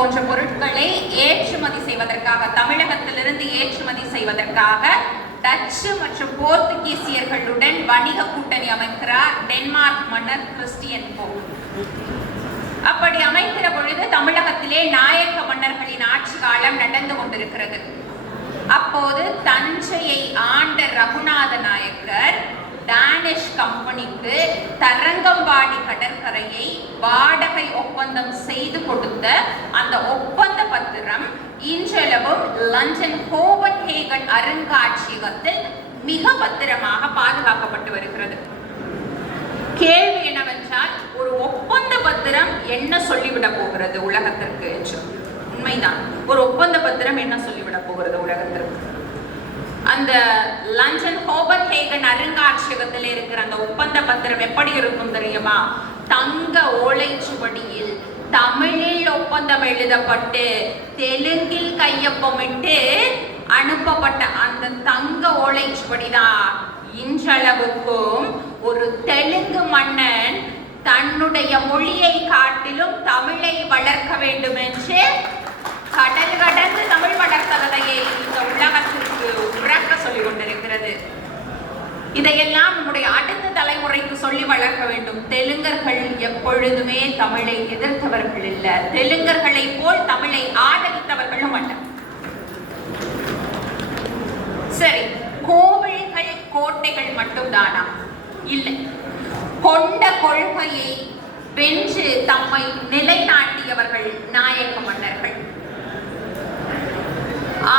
போன்ற பொருட்களை ஏற்றுமதி செய்வதற்காக, தமிழகத்திலிருந்து ஏற்றுமதி செய்வதற்காக டச்சு மற்றும் போர்த்துகீசியர்களுடன் வணிக கூட்டணி அமைக்கிறார் டென்மார்க் மன்னர் கிறிஸ்டியன் போப். அப்படி அமைக்கிற பொழுது தமிழகத்திலே நாயக்க மன்னர்களின் ஆட்சி காலம் நடந்து கொண்டிருக்கிறது. அப்போது தஞ்சையை ஆண்ட ரகுநாத நாயக்கர் டானிஷ் கம்பெனிக்கு தரங்கம்பாடி கடற்கரையை வாடகை ஒப்பந்தம் செய்து கொடுத்த அந்த ஒப்பந்த பத்திரம் இன்றளவும் லண்டன் கோபன்ஹேகன் அருங்காட்சியகத்தில் மிக பத்திரமாக பாதுகாக்கப்பட்டு வருகிறது. கேள்வி என்னவென்றால், ஒரு ஒப்பந்த பத்திரம் என்ன சொல்லிவிட போகிறது உலகத்திற்கு என்று? உண்மைதான், ஒரு ஒப்பந்த பத்திரம் என்ன சொல்லிவிட போகிறது உலகத்திற்கு? அந்த லண்டன் கோபன்ஹேகன் அருங்காட்சியகத்தில் இருக்கிற அந்த ஒப்பந்த பத்திரம் எப்படி இருக்கும் தெரியுமா? தங்க ஓலைச்சுவடியில் தமிழில் ஒப்பந்தம் எழுதப்பட்டு தெலுங்கில் கையொப்பமிட்டு அனுப்பப்பட்ட அந்த தங்க ஓலைச்சுவடிதான் இன்றளவுக்கும் ஒரு தெலுங்கு மன்னன் தன்னுடைய மொழியை காட்டிலும் தமிழை வளர்க்க வேண்டும் என்று கடல் கடந்து தமிழ் வளர்த்த கதையை இந்த உலகத்திற்கு உறக்க சொல்லிக் கொண்டிருக்கிறது. இதையெல்லாம் நம்முடைய அடுத்த தலைமுறைக்கு சொல்லி வளர்க்க வேண்டும். தெலுங்கர்கள் எப்பொழுதுமே தமிழை எதிர்த்தவர்கள் இல்ல, தெலுங்கர்களை போல் தமிழை ஆதரித்தவர்களும் அல்ல. சரி, கோவில்கள் கோட்டைகள் மட்டும்தானா? இல்லை. கொண்ட கொள்கையை வென்று தம்மை நிலைநாட்டியவர்கள் நாயக்க மன்னர்கள்.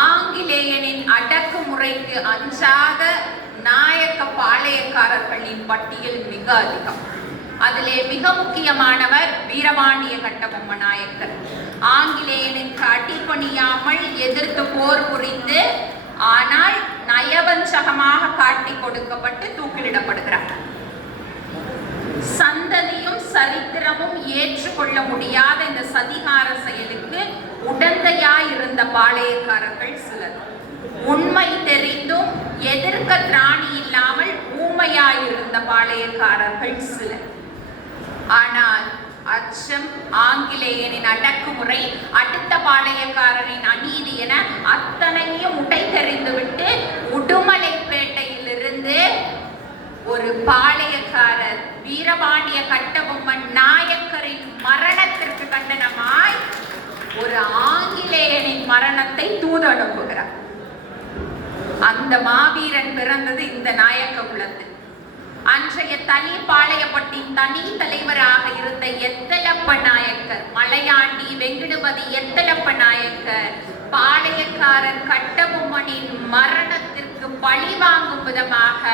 ஆங்கிலேயனின் அடக்குமுறைக்கு அஞ்சாத நாயக்க பாளையக்காரர்களின் பட்டியல் மிக அதிகம். அதிலே மிக முக்கியமானவர் வீரபாண்டிய கட்டபொம்ம நாயக்கர். ஆங்கிலேயனுக்கு அடிபணியாமல் எதிர்த்து போர் புரிந்து, ஆனால் நயவஞ்சகமாக காட்டி கொடுக்கப்பட்டு தூக்கிலிடப்படுகிறார். சந்ததியும் சரித்திரமும் ஏற்றுக்கொள்ள முடியாத இந்த சதிகார செயலுக்கு உடந்தையாயிருந்த பாளையக்காரர்கள் சிலர். உண்மை தெரிந்தும் எதிர்க்க திராணி இல்லாமல் ஊமையாயிருந்த பாளையக்காரர்கள் சிலர். ஆனால் அச்சம், ஆங்கிலேயனின் அடக்குமுறை, அடுத்த பாளையக்காரரின் அநீதி என அத்தனையும் உடை தெரிந்துவிட்டு உடுமலைப்பேட்டையிலிருந்து ஒரு பாளையக்காரர் வீரபாண்டிய கட்டபொம்மன் நாயக்கரின் மரணத்திற்கு கண்டனமாய் ஒரு ஆங்கிலேயனின் மரணத்தை தூது அனுப்புகிறார். அந்த மாவீரன் பிறந்தது இந்த நாயக்க குலத்தில். அன்றைய தனிபாளையப்பட்டின் தனி தலைவராக இருந்த எத்தலப்ப நாயக்கர், மலையாண்டி வெங்கடுபதி எத்தலப்ப நாயக்கர் பாளையக்காரர் கட்டபொம்மனின் மரணத்திற்கு பழி வாங்கும் விதமாக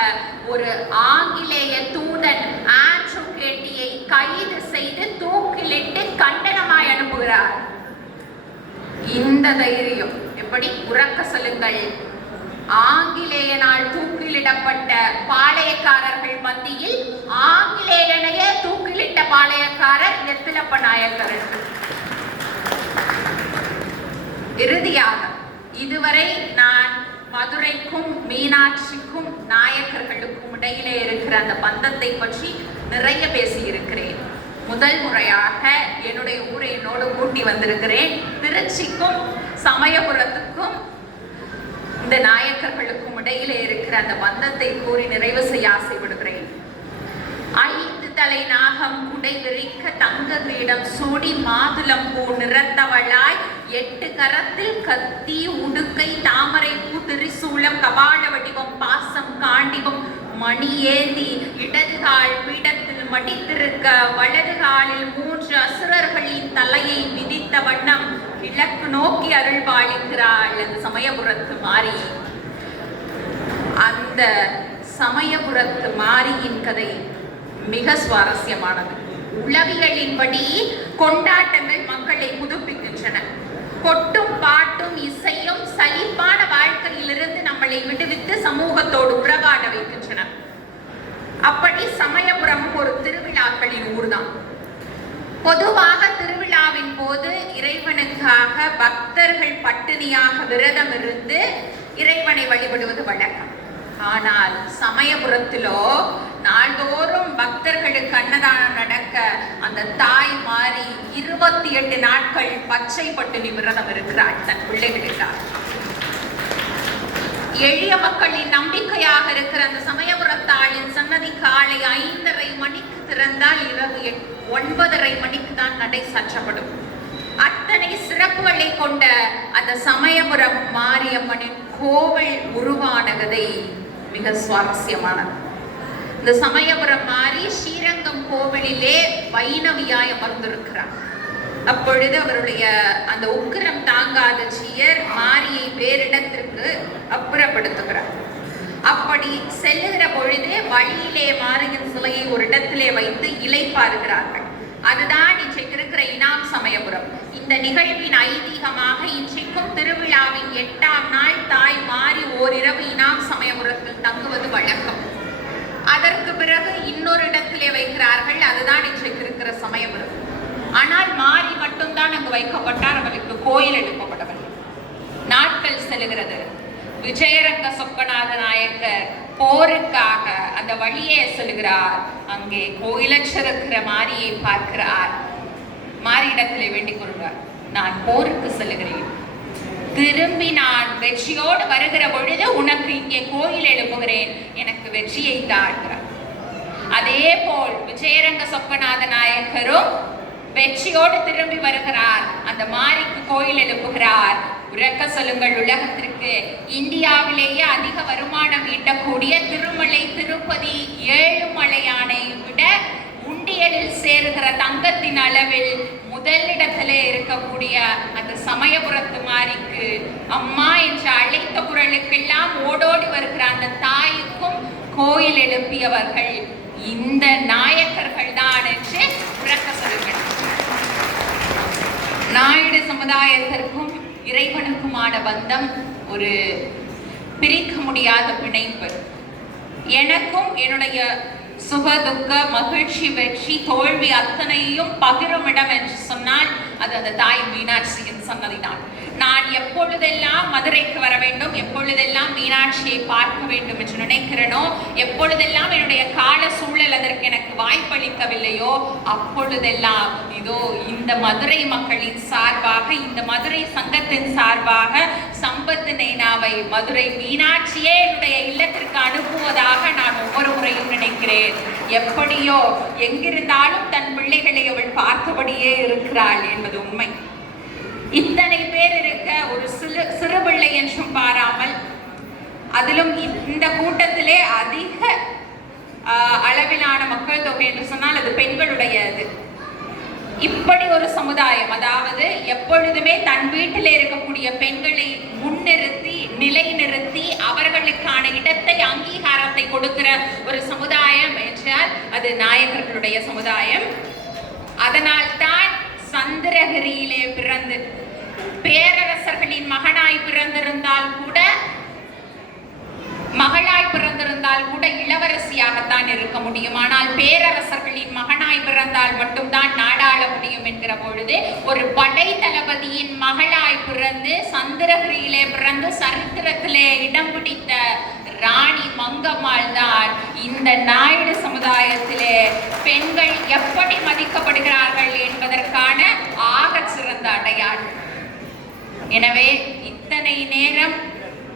ஒரு ஆங்கிலேய தூதன் ஆண்ட்ரூ கேட்டியை கைது செய்து தூக்கிலிட்டு கண்டனமாய் அனுப்புகிறார். இந்த தைரியம் எப்படி? உறக்க சொல்லுங்கள். ஆங்கிலேயனால் தூக்கிலிடப்பட்ட பாளையக்காரர்கள் மத்தியில் ஆங்கிலேயனையே தூக்கிலிட்ட பாளையக்காரர் எத்திலப்ப நாயக்கர். இறுதியாக இதுவரை நான் மதுரைக்கும் மீனாட்சிக்கும் நாயக்கர்களுக்கும் இடையிலே இருக்கிற அந்த பந்தத்தை பற்றி நிறைய பேசியிருக்கிறேன். முதல் முறையாக என்னுடைய ஊரை என்னோடு கூட்டி வந்திருக்கிறேன். திருச்சிக்கும் சமயபுரத்துக்கும் இந்த நாயக்கர்களுக்கும் இடையிலே இருக்கிற அந்த பந்தத்தை கூறி நிறைவு செய்ய ஆசைப்படுகிறேன். 5 தலை நாகம் குடை விரிக்க தங்க கிரீடம் சூடி மாதுளம் பூ நிறத்தவளாய் 8 கரத்தில் கத்தி உடுக்கை தாமரை பூ திரிசூலம் கபால வடிவம் பாசம் காண்டிபம் மணி ஏந்தி இடதுகால் பீடத்தில் மடித்திருக்க வலது காலில் 3 அசுரர்களின் தலையை மிதித்த வண்ணம் கிழக்கு நோக்கி அருள் பாலிக்கிறாள் அந்த சமயபுரத்து மாரி. அந்த சமயபுரத்து மாரியின் கதை மிக சுவாரஸ்யமானது. உளவியலின்படி கொண்டாட்டங்கள் மக்களை புதுப்பிக்கின்றன. கொட்டும் பாட்டும் இசையும் சலிப்பான வாழ்க்கையிலிருந்து நம்மளை விடுவித்து சமூகத்தோடு உறவாட வைக்கின்றன. அப்படி சமயபுரமும் ஒரு திருவிழாக்களின் ஊர்தான். பொதுவாக திருவிழாவின் போது இறைவனுக்காக பக்தர்கள் பட்டினியாக விரதம் இருந்து இறைவனை வழிபடுவது வழக்கம். ஆனால் சமயபுரத்திலோ நாள்தோறும் பக்தர்களுக்கு அன்னதானம் நடக்க அந்த தாய் மாறி 28 நாட்கள் பச்சை பட்டினி விரதம் இருக்கிறாள் தன் பிள்ளைகளுக்காக. எளிய மக்களின் நம்பிக்கையாக இருக்கிற அந்த சமயபுரத்தாளின் சன்னதி காலை 5:30 மணிக்கு திறந்தால் இரவு 9:30 மணிக்கு தான் நடை சாற்றப்படும். அத்தனை சிறப்புகளை கொண்ட அந்த சமயபுரம் மாரியம்மனின் கோவில் உருவானதை மிக சுவாரஸ்யமானது. இந்த சமயபுரம் மாறி ஸ்ரீரங்கம் கோவிலிலே வைணவியாய் அமர்ந்திருக்கிறார். அப்பொழுது அவருடைய அந்த உக்கிரம் தாங்காத சீயர் மாரியை வேறிடத்திற்கு அப்புறப்படுத்துகிறார். அப்படி செல்லுகிற பொழுது வழியிலே மாரியின் சிலையை ஒரு இடத்திலே வைத்து இளைப்பாறுகிறார்கள். அதுதான் இன்றைக்கு இருக்கிற இனாம் சமயபுரம். இந்த நிகழ்வின் ஐதீகமாக இன்றைக்கும் திருவிழாவின் 8ஆம் நாள் தாய் மாறி ஓரிரவு இனாம் சமயபுரத்தில் தங்குவது வழக்கம். அதற்கு பிறகு இன்னொரு இடத்திலே வைக்கிறார்கள். அதுதான் இன்றைக்கு இருக்கிற சமயபுரம். ஆனால் மாறி மட்டும்தான் அங்கு வைக்கப்பட்டார். அவருக்கு கோயில் எழுப்பப்படவில்லை. நாட்கள் செல்கிறது. விஜயரங்க சொக்கநாத நாயக்கர் போருக்காக அந்த வழியே செல்கிறார். அங்கே கோயிலற்றிருக்கிற மாரியை பார்க்கிறார். மாரியிடத்திலே வேண்டிக் கொள்கிறார், நான் போருக்கு செல்கிறேன், திரும்பி நான் வெற்றியோடு வருகிற பொழுது உனக்கு இங்கே கோயில் எழுப்புகிறேன், எனக்கு வெற்றியை தாழ்கிறார். அதே போல் விஜயரங்க சொக்கநாத நாயக்கரும் வெற்றியோடு திரும்பி வருகிறார். அந்த மாரிக்கு கோயில் எழுப்புகிறார். உறக்க சொல்லுங்கள், உலகத்திற்கு இந்தியாவிலேயே அதிக வருமானம் ஈட்டக்கூடிய திருமலை திருப்பதி ஏழுமலையானை விட உண்டியலில் சேருகிற தங்கத்தின் அளவில் முதலிடத்திலே இருக்கக்கூடிய அந்த சமயபுரத்து மாரிக்கு அம்மா என்று அழைத்த குரலுக்கெல்லாம் ஓடோடி வருகிற அந்த தாய்க்கும் கோயில் எழுப்பியவர்கள் இந்த நாயக்கர்கள் தான் என்று உறக்க சொல்லுங்கள். நாயுடு சமுதாயத்திற்கும் இறைவனுக்குமான பந்தம் ஒரு பிரிக்க முடியாத பிணைப்பு. எனக்கும் என்னுடைய சுக துக்க மகிழ்ச்சி வெற்றி தோல்வி அத்தனையும் பகிரும் இடம் என்று சொன்னால் அது அந்த தாய் மீனாட்சியின் சன்னதிதான். நான் எப்பொழுதெல்லாம் மதுரைக்கு வர வேண்டும், எப்பொழுதெல்லாம் மீனாட்சியை பார்க்க வேண்டும் என்று நினைக்கிறேனோ, எப்பொழுதெல்லாம் என்னுடைய கால சூழல் அதற்கு எனக்கு வாய்ப்பளிக்கவில்லையோ, அப்பொழுதெல்லாம் இதோ இந்த மதுரை மக்களின் சார்பாக, இந்த மதுரை சங்கத்தின் சார்பாக சம்பத்து நைனாவை மதுரை மீனாட்சியே என்னுடைய இல்லத்திற்கு அனுப்புவதாக நான் ஒவ்வொரு முறையும் நினைக்கிறேன். எப்படியோ எங்கிருந்தாலும் தன் பிள்ளைகளை அவள் பார்த்தபடியே இருக்கிறாள் என்பது உண்மை. இத்தனை பேர் இருக்க ஒரு சிறு பிள்ளை என்றும் பாராமல், அதிலும் இந்த கூட்டத்திலே அதிக அளவிலான மக்கள் தொகை என்று சொன்னால் அது பெண்களுடையது. இப்படி ஒரு சமுதாயம், அதாவது எப்பொழுதுமே தன் வீட்டில் இருக்கக்கூடிய பெண்களை முன்னிறுத்தி நிலைநிறுத்தி அவர்களுக்கான இடத்தை அங்கீகாரத்தை கொடுக்கிற ஒரு சமுதாயம் என்றால் அது நாயக்கர்களுடைய சமுதாயம். அதனால் தான் சந்திரகிரியிலே பிறந்து பேரரசர்களின் மகனாய் பிறந்திருந்தால் கூட, மகளாய் பிறந்திருந்தால் கூட இளவரசியாகத்தான் இருக்க முடியும். ஆனால் பேரரசர்களின் மகனாய் பிறந்தால் மட்டும்தான் நாடாள முடியும் என்கிற பொழுது ஒரு படை தளபதியின் மகளாய் பிறந்து சந்திரகிரியிலே பிறந்து சரித்திரத்திலே இடம் பிடித்த ராணி மங்கம்மாள் தான் இந்த நாயுடு சமுதாயத்திலே பெண்கள் எப்படி மதிக்கப்படுகிறார்கள் என்பதற்கான ஆகச் சிறந்த அடையாளம். எனவே இத்தனை நேரம்,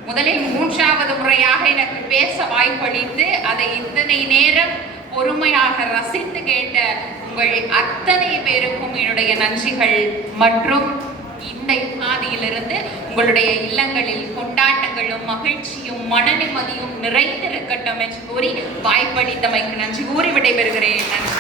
முதலில் 3வது முறையாக எனக்கு பேச வாய்ப்பளித்து அதை இத்தனை நேரம் பொறுமையாக ரசித்து கேட்ட உங்கள் அத்தனை பேருக்கும் என்னுடைய நன்றிகள். மற்றும் இந்த பாதியிலிருந்து உங்களுடைய இல்லங்களில் கொண்டாட்டங்களும் மகிழ்ச்சியும் மன நிம்மதியும் நிறைந்திருக்கட்டும் என்று கூறி வாய்ப்பளித்தமைக்கு நன்றி கூறி விடைபெறுகிறேன். நன்றி.